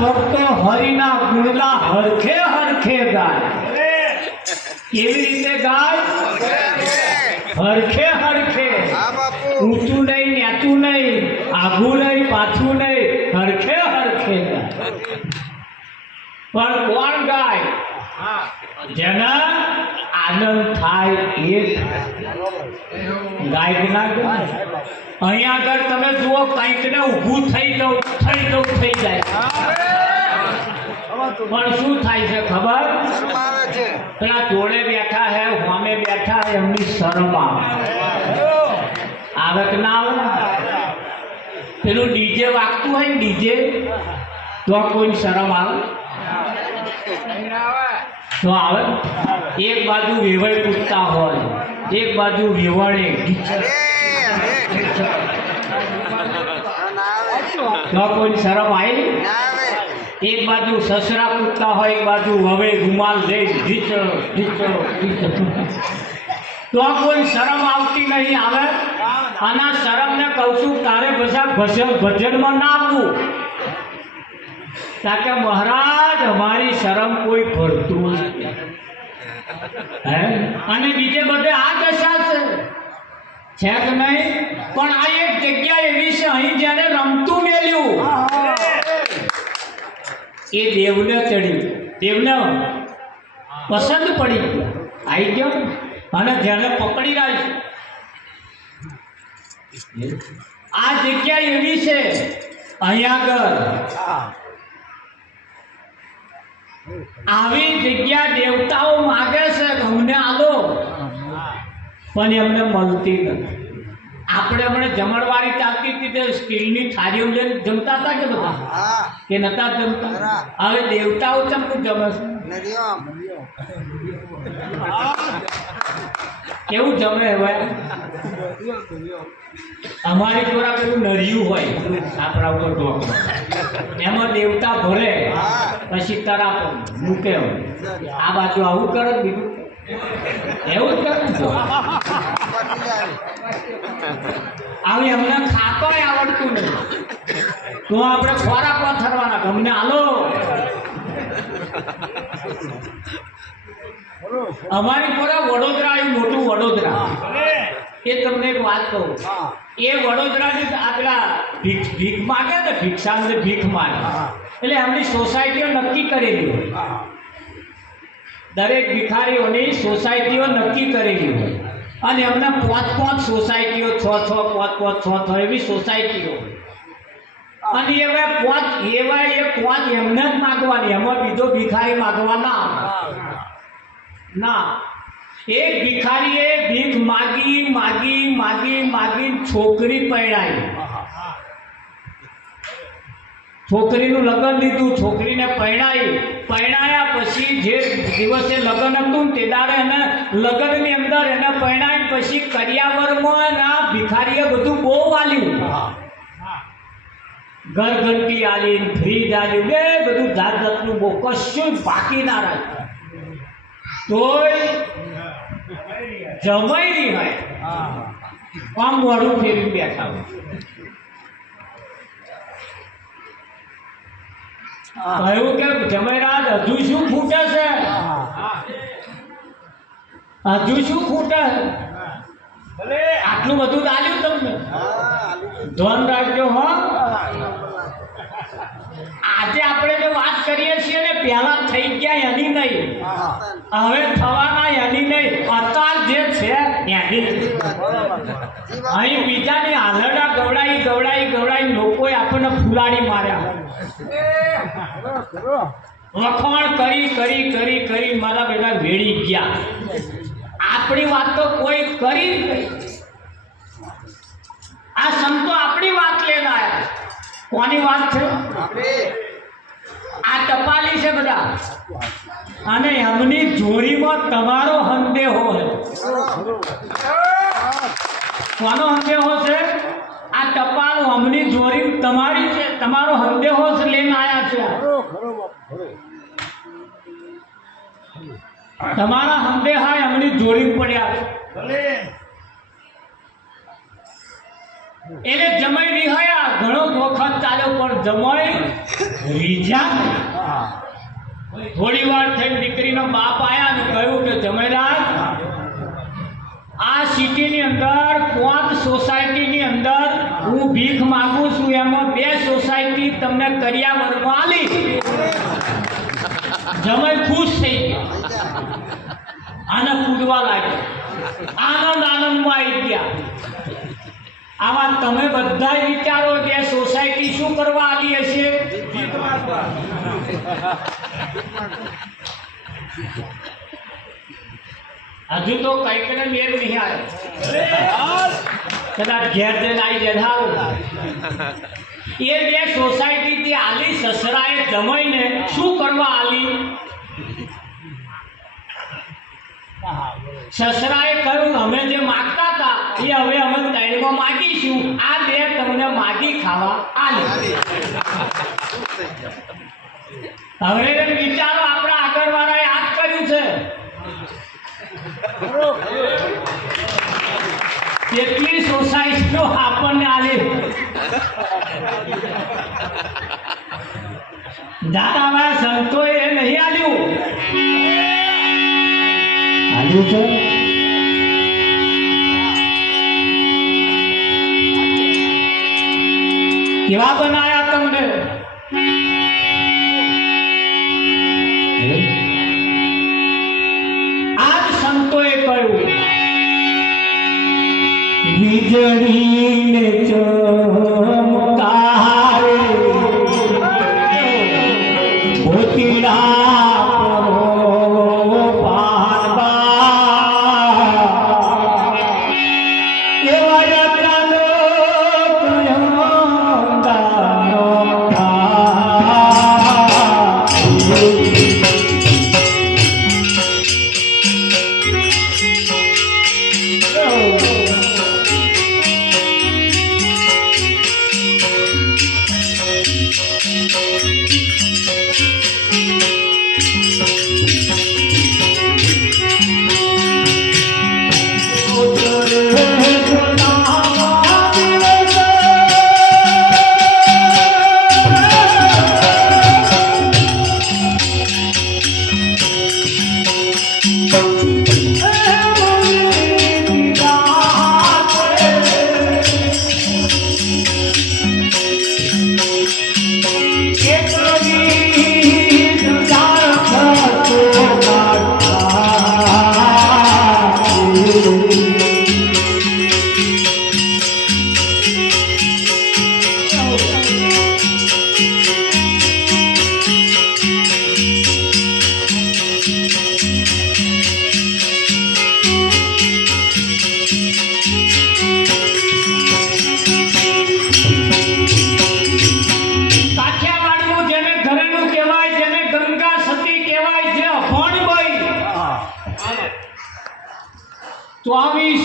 ભક્તો હરિના ગુણના હરખે હરખે ગાય. કેવી રીતે ગાય? હરખે હરખે, ઊંચું નહીં નેચું નહીં, આઘું નહીં પાછું નહીં, હરખે હરખે ગાય. પણ કોણ ગાય? જેના આનંદ થાય એ ગાય ના ગાય. અહીંયા આગળ તમે જુઓ, કંઈક ને ઊભું થઈ જાય. પણ શું થાય છે ખબર? પેલા જોડે બેઠા હે, સામે બેઠા હે, એમની શરમ આવે કે ના આવે? પેલું ડીજે વાગતું હોય ને, ડીજે, તો કોઈ શરમ આવે? તો આવે. એક બાજુ વેવાય પૂછતા હોય, એક બાજુ વેવાડે તો કોઈ શરમ આવે? એક બાજુ સસરા પૂછતા હોય, એક બાજુ હવે રૂમાલ દે તો કોઈ શરમ આવતી નહીં. આવે. આના શરમ ને કહું છું, તારે બધા ભજનમાં ના આવવું. કારણ કે મહારાજ અમારી શરમ કોઈ ભરતું નથી. અને બીજે બધે આ દશા છે કે નહીં? પણ આ એક જગ્યા એવી છે, અહીં જ્યારે રમતું મેલ્યું એ દેવને ચડ્યું, દેવને પસંદ પડી ગયો, આવી ગયો. અને જેને પકડી રાખ્યું, આ જગ્યા એવી છે અહીંયા આગળ. આવી જગ્યા દેવતાઓ માગે છે કે અમને આલો, પણ એમને મળતી નથી. આપણે હમણાં જમણવારી ચાલતી હતી તે સ્ટીલની થાળીઓ લઈને જમતા હતા કે બધા કે નતા જમતા? હવે દેવતાઓ ચમ જમે છે? કેવું જમે હવે? અમારી જોડા પેલું નરિયું હોય આપણા ઉપર ઢોક, એમાં દેવતા ભરે, પછી તરાપ મૂકે. આ બાજુ આવું કરે, બીજું એવું જ કરે. આવી અમને ખાતો આવડતું નહીં, તો આપણે ખોરાક પથરવાના, અમને હાલો. અમારી પર વડોદરા આવ્યું, મોટું વડોદરા. એ તમને એક વાત કહું, એ વડોદરાની આપણા ભીખ માગે ને, ભિક્ષાને ભીખ માગે, એટલે એમની સોસાયટીઓ નક્કી કરેલી હોય. દરેક ભિખારીઓની સોસાયટીઓ નક્કી કરેલી હોય. અને એમને 5 સોસાયટીઓ, 6 એવી સોસાયટીઓ. અને એવા 5 એમને જ માગવાની, એમાં બીજો ભિખારી માગવા ના. એક ભિખારીએ ભીખ માગી છોકરી પરણાવી. છોકરીનું લગ્ન લીધું, છોકરીને પરણાયા પછી જે દિવસે લગ્ન હતું તે દાડે એને લગ્નની અંદર એને પરણાવી પછી કરિયાવરમાં ના ભિખારીએ બધું બહુ આલ્યું. ઘરઘંટી આલી, ફ્રીજ આલ્યું, બે બધું જાતનું બહુ, કશું બાકી ના રાખ્યું. તોય જમાઈ નહીં હોય, આમ મોઢું ફેરવી બેઠા હોય. કહ્યું કે જમાઈરાજ હજુ શું ખૂટે છે? હજુ શું ખૂટે? આટલું બધું ચાલ્યું તમને, ધ્યાન રાખજો. હો, આજે આપણે જે વાત કરીએ છીએ ને, પહેલા થઈ ગયા એની નહીં, હવે થવાના એની નહીં, અત્યાર જે છે એની. અહીં બીજાની હાલડા ગવડાઈ લોકોએ આપણને ફુલાડી માર્યા. વખાણ કરી મારા બેટા વેડી ગયા. આપણી વાત તો કોઈ કરી જ નહીં. આ સંતો આપણી વાત લઈને આવ્યા. કોની વાત છે? આ ટપાલી છે બધા, અને એમની જોડીમાં તમારો સંદેહો છે. કોનો સંદેહો છે? આ ટપાલ અમની જોડી તમારી છે, તમારો સંદેહો જ લઈને આવ્યા છે. તમારા સંદેહા એમની જોડી પડ્યા છે. એટલે જમાઈ રિહાયા ઘણો વખત ચાલ્યો, પણ જમાઈ રીઝા. થોડી વાર થઈ દીકરીનો બાપ આયા ને કહ્યું કે જમાઈરાજ, આ સિટીની અંદર 5 સોસાયટીની અંદર હું ભીખ માંગુ છું, એમાં 2 સોસાયટી તમને કરિયાવરમાં આલી. જમાઈ ખુશ થઈ ગયા, આને પૂજવા લાગ્યા, આનંદમાં આવી ગયા. આવા તમે બધા વિચારો કે સોસાયટી શું કરવા આવી હશે? હજુ તો કઈક ને મેળ નહીં આવ્યો, કદાચ ઘેર જઈને આવી જાય. એ 2 સોસાયટી થી આલી સસરાએ જમાઈને શું કરવા આલી? સસરાએ કહ્યું અમે જે માગતા હતા એ હવે અમે 3માં માગીશું, આ 2 તમને માગી ખાવા આલી. હવે વિચારો આપણા આગળ વાળાએ આ કર્યું છે. કેટલી સોસાયટીઓ આપણને આલી. દાદાભાઈ સંતોએ નહીં આલ્યું છે. કેવા બનાયા તમને? આજ સંતોએ કહ્યું વીજળીને ચમકારે ભોતીડા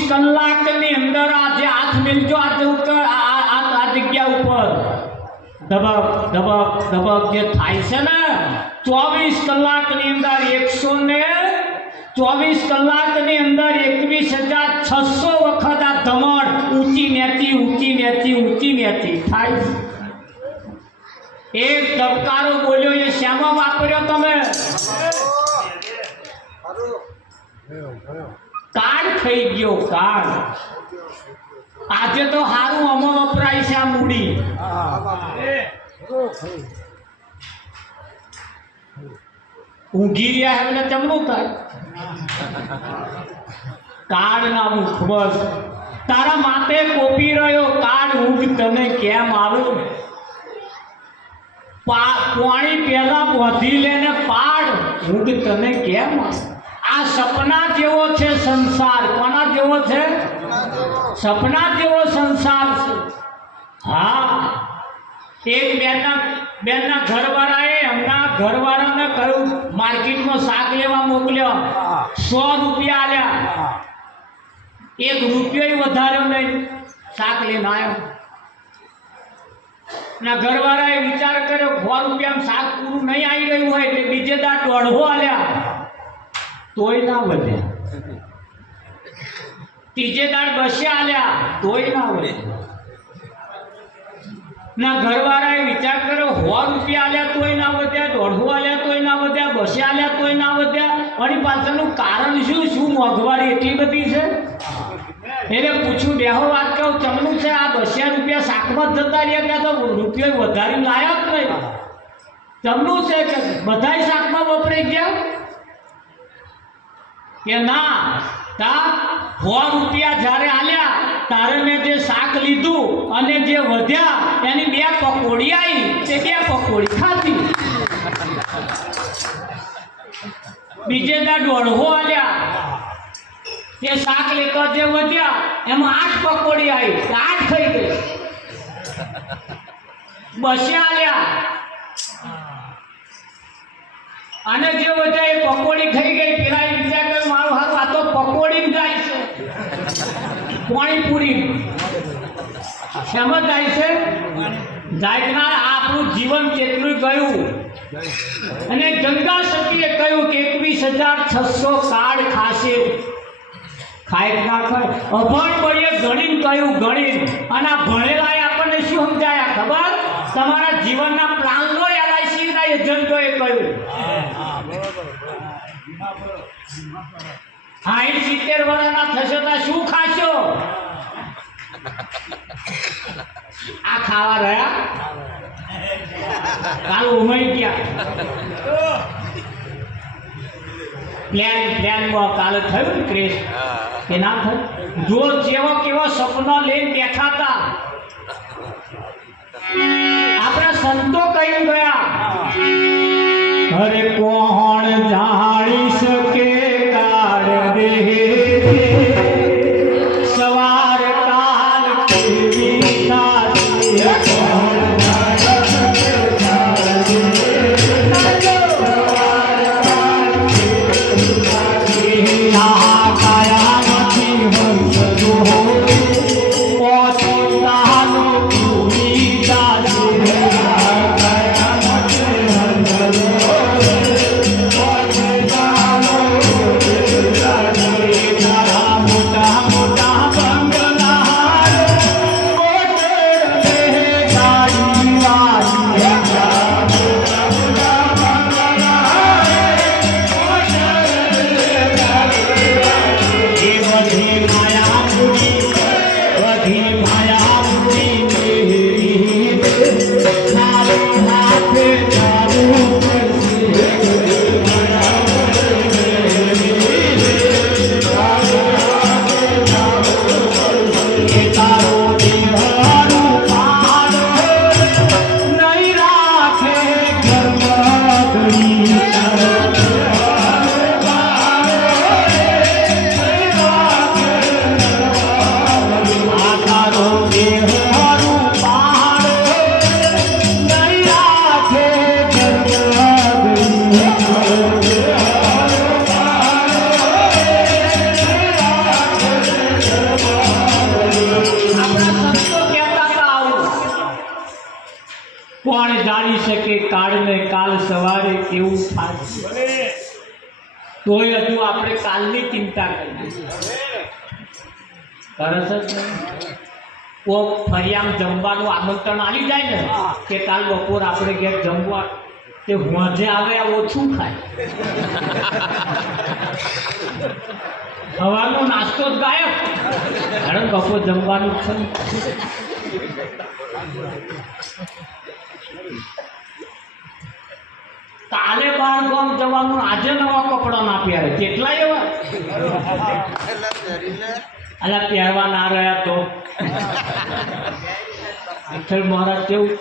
કલાકની અંદર આજે હાથ મિલજો આ જગ્યા ઉપર ધબક ધબક ધબક જે થાય છે ને 24 કલાકની અંદર 124 કલાકની અંદર 21,600 વખત આ ધમણ ઊંચી નેતી થાય. એક ધબકારો બોલ્યો એ શ્યામાં વાપર્યો તમે? કાર્ડ થઈ ગયો કાર્ડ. આજે તો સારું અમો વપરાય છે આ મૂડી. ઊંઘી રહ્યા એમને તેમનું થાય કાર્ડ ના મુખ બસ તારા માથે કોપી રહ્યો કાર્ડ ઊંઘ તને કેમ આવ્યો? પાણી પેલા વધી લેને પાડ ઊંઘ તને કેમ આવે? આ સપના જેવો છે સંસાર. કોના જેવો છે? સપના જેવો સંસાર છે. હા, એક બેનના ઘરવાળાએ એમના ઘરવાળાને કહ્યું માર્કેટમાં શાક લેવા મોકલ્યો, 100 રૂપિયા આલ્યા, 1 રૂપિયો વધાર્યો નહીં, શાક લઈને આવ્યો. ના ઘરવાળાએ વિચાર કર્યો 100 રૂપિયામાં શાક પૂરું નહીં આવી રહ્યું હોય એટલે બીજે દાંત 150 આલ્યા, તોય ના વધ્યા. ત્રીજે દાંત 200 આલ્યા, તોય ના વધ્યા. ના ઘરવાળાએ વિચાર કર્યો 100 રૂપિયા આલ્યા તોય ના વધ્યા, 150 આલ્યા તોય ના વધ્યા, 200 આલ્યા તોય ના વધ્યા. અને પાછળનું કારણ શું મોંઘવારી એટલી બધી છે? એટલે પૂછ્યું, બેહો વાત કહું, ચમનું છે આ 200 રૂપિયા શાકમાં જતા રહ્યા, ત્યાં તો રૂપિયો વધારી લાયા જ નહીં. ચમનું છે કે બધાય શાકમાં વપરાઈ ગયા કે ના? તા 100 રૂપિયા જ્યારે આલ્યા તારે મેં જે શાક લીધું અને જે વધ્યા એની 2 પકોડી આવી, તે 2 પકોડી ખાધી. બીજે દાડ 150 આલ્યા, તે શાક લેતા જે વધ્યા એમાં 8 પકોડી આવી, 8 થઈ ગઈ. 200 આલ્યા અને જે વધ્યા એ પકોડી ખાઈ ગઈ. પેલા વિચાર કર્યો મારું હારું આ તો પકોડી જાય છે, પાણીપુરી શેમાં જાય છે? જાયના આપણું જીવન કેટલું ગયું. અને ગંગા સતીએ કહ્યું કે 21,600 કાર્ડ ખાશે, ખાય ના ખાય. અભણ બળીએ ગણીને કહ્યું, ગણીને. અને આ ભણેલાએ આપણને શું સમજાયા ખબર? તમારા જીવનના પ્લાનનો LIC ના એજન્ટોએ કહ્યું 60-70 વર્ષના થશો તો શું ખાશો? આ ખાવા રહ્યા, કાલ ઉમરી ગયા. પ્લાનમાં કાલે થયું ક્રેશ કે ના થયું? જો જેવો કેવો સપનો લઈને બેઠા હતા. આપણા સંતો કહી ગયા, અરે કોણ જાણી શકે કાળ રે સવાર કાલ કેવી સાચી, કોણ જાણી શકે કાળ રે સવાર કાલ કેવી સાચી. આ કાયા નથી હંસ જો પોતાનો પૂરી ચાલે. કોણ જાણી શકે કાળને કાલ સવારે કેવું થાય? તોય હજુ આપણે કાલની ચિંતા કરીએ. સરસ જ કોક ફરિયામ જમવાનું આમંત્રણ આવી જાય ને કે કાલ બપોર આપણે ઘેર જમવા, તે હોજે આવે ઓછું ખાય. સવારનો નાસ્તો જ ગાયબ, કારણ બપોર જમવાનું છે. કાલે 12 ગામ જવાનું, આજે નવા કપડા ના પહેરે, કેટલા એવા અલા પહેરવા ના રહ્યા તો મહારાજ કેવું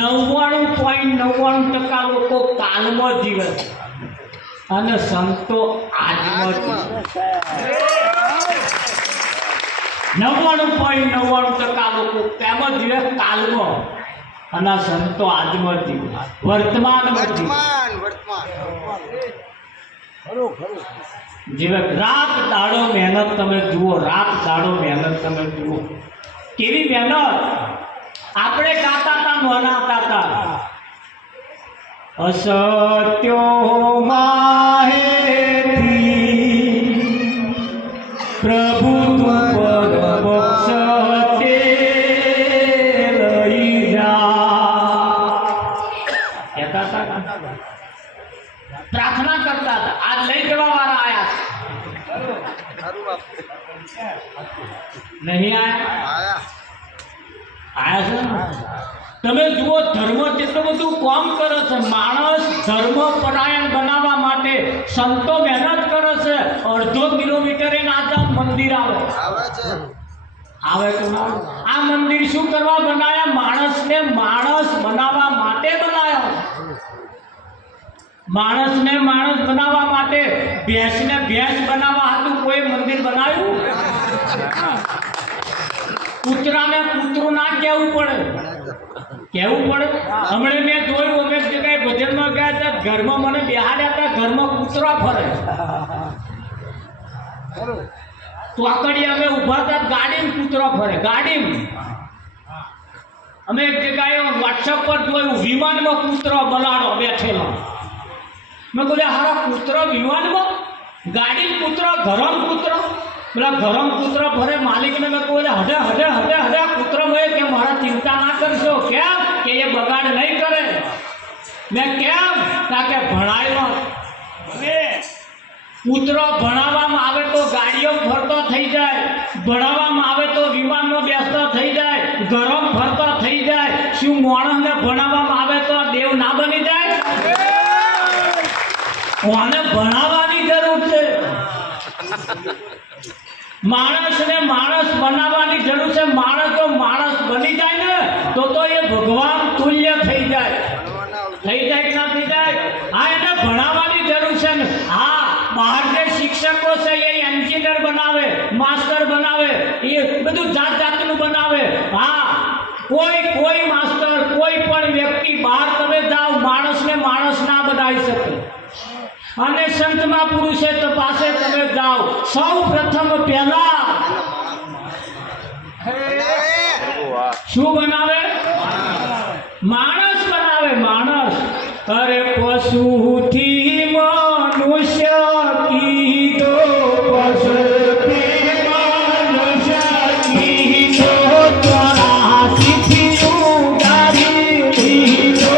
99.99% લોકો કાલમાં જીવે અને સંતો આજમાં જીવે. 99.99% લોકો તેમ જ જીવે કાલમાં અને સંતો આજમાં જીવે, વર્તમાનમાં જીવે. રાત દાડો મહેનત તમે જુઓ, રાત દાડો મહેનત તમે જુઓ. કેવી મહેનત! આપણે ગાતા હતા, નાના હતા, असत्यो माहेती प्रभु पद बक्षते लई जा. प्रार्थना करता था, आज लई जवा वाला आया नहीं आया आया તમે જુઓ ધર્મ કેટલું બધું કામ કરે છે. માણસ ધર્મ પરાયણ બનાવવા માટે સંતો મહેનત કરે છે. અડધો કિલોમીટરે ના મંદિર આવે તો આ મંદિર શું કરવા બનાયા? માણસને માણસ બનાવવા માટે બનાયા. માણસને માણસ બનાવવા માટે, ભેંસને ભેંસ બનાવવા હતું કોઈ મંદિર બનાવ્યું? કૂતરાને કૂતરું ના કહેવું પડે, કેવું પડે. હમણાં મેં જોયું, અમે જગ્યાએ ભજનમાં ગયા હતા, ઘરમાં મને બેહાડ્યા હતા, ઘરમાં કૂતરા ફરે. ચોકડી અમે ઉભા હતા, ગાડીમાં કૂતરા ફરે, ગાડીમાં. અમે એક જગ્યાએ વોટ્સઅપ પર જોયું, વિમાનમાં કૂતરો બલાડો બેઠેલો. મેં બોલ્યા હારા કૂતરો વિમાનમાં, ગાડીમાં કૂતરો, ગરમ કૂતરો. પેલા ગરમ કૂતરો ફરે. માલિકને મેં કહું હડે હડે હડે હડે કૂતરો મળે કે મારા ચિંતા ના કરશો. કેમ કે એ બગાડ નહીં કરે. મેં કેમ કે ભણાયેલો કૂતરો ભણાવવામાં આવે તો ગાડીઓ ફરતો થઈ જાય, ભણાવવામાં આવે તો વિમાનમાં બેસતો થઈ જાય, ગરમ ફરતો થઈ જાય. શું માણસને ભણાવવામાં આવે તો દેવ ના બની જાય? કોને ભણાવવાની જરૂર છે? માણસને માણસ બનાવવાની જરૂર છે. માણસ તો માણસ બની જાય ને તો એ ભગવાન તુલ્ય થઈ જાય. થઈ જાય કે ના થઈ જાય? હા, એને ભણાવવાની જરૂર છે ને. હા, બહાર જે શિક્ષકો છે એ એન્જિનિયર બનાવે, માસ્ટર બનાવે, એ બધું જાત જાતનું બનાવે. હા, કોઈ માસ્ટર, કોઈ પણ વ્યક્તિ બહાર તમે જાઓ, માણસને માણસ ના બનાવી શકે. અને સંત મહાપુરુષે તો પાસે તમે જાઓ, સૌ પ્રથમ પહેલા શું બનાવે? માણસ બનાવે. માણસ. અરે પશુથી મનુષ્ય કીધો, પશુથી મનુષ્ય કીધો, ત્રાસીથી ઉગારી દીધો,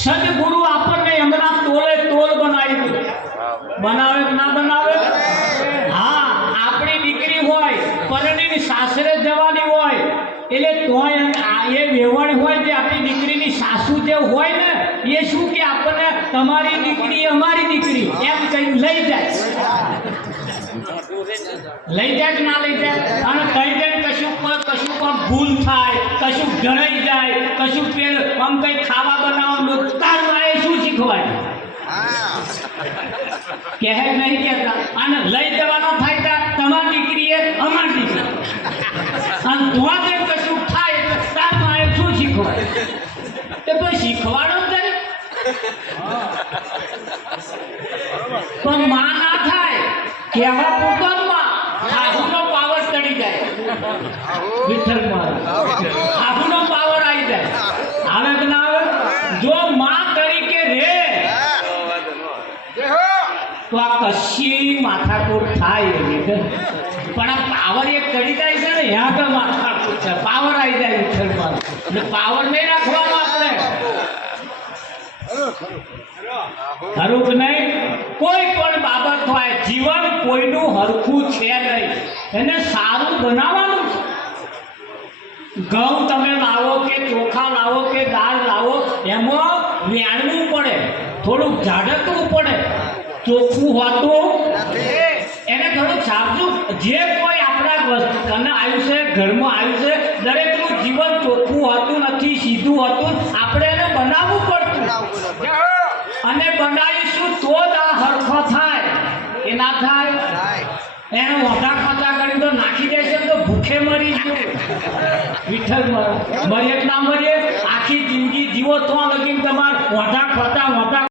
સદગુરુ આપણને હમણાં તોલે તોલ બનાવી દે. બનાવે કે ના બનાવે? હા, આપણી દીકરી હોય, પરણીની સાસરે જવાની હોય, એટલે તોય એ વેવણ હોય જે આપણી દીકરીની સાસુ જે હોય ને, એ શું કે આપણને તમારી દીકરી અમારી દીકરી એમ કઈ લઈ જાય. લઈ જાય કે ના લઈ જાય? અને કઈ જાય કશું પણ ભૂલ થાય, કશું જણાઈ જાય, કશું પેલું આમ કઈ ખાવા બનાવવાનું તારમાં એ શું શીખવાય? કહે નહીં કહેતા. અને લઈ જવાનો થાય ત્યાં તમારી દીકરી એ અમારી દીકરી, અને તો કશું થાય તારમાં એ શું શીખવાય? તો કોઈ શીખવાડો જ નહીં. પણ માં ના થાય કેવા પૂતનમાં સાસુનો પાવર ચડી જાય. વિઠ્ઠલ મહારાજ કશી માથાકૂટ થાય એવી કે. પણ આ પાવર એક ચડી જાય છે ને ત્યાં તો માથાકૂટ છે. પાવર આવી જાય વિઠ્ઠલમાં એટલે પાવર નહીં રાખવાનો આપણે. ખરું કે નહીં? કોઈ પણ બાબત હોય, જીવન કોઈનું હરખું છે નહીં, એને સારું બનાવવાનું છે. ઘઉં તમે લાવો કે ચોખા લાવો કે દાળ લાવો, એમાં વેણવું પડે, થોડુંક ઝાડકવું પડે. ચોખ્ખું હોતું એને થોડુંક સાચું. જે કોઈ આપણા કને આવ્યું છે, ઘરમાં આવ્યું છે, દરેકનું જીવન ચોખ્ખું હોતું નથી, સીધું હતું. આપણે એને બનાવવું પડતું, અને બનાવીશું તો જ આ હરખો થાય. એ ના થાય એને મોઢા ખાતા કરી તો નાખી દેશે તો ભૂખે મરી ગયું. વિઠ્ઠલ મરીએ ના મરીએ, આખી જિંદગી જીવો તો લગીને તમારે મોઢા ખાતા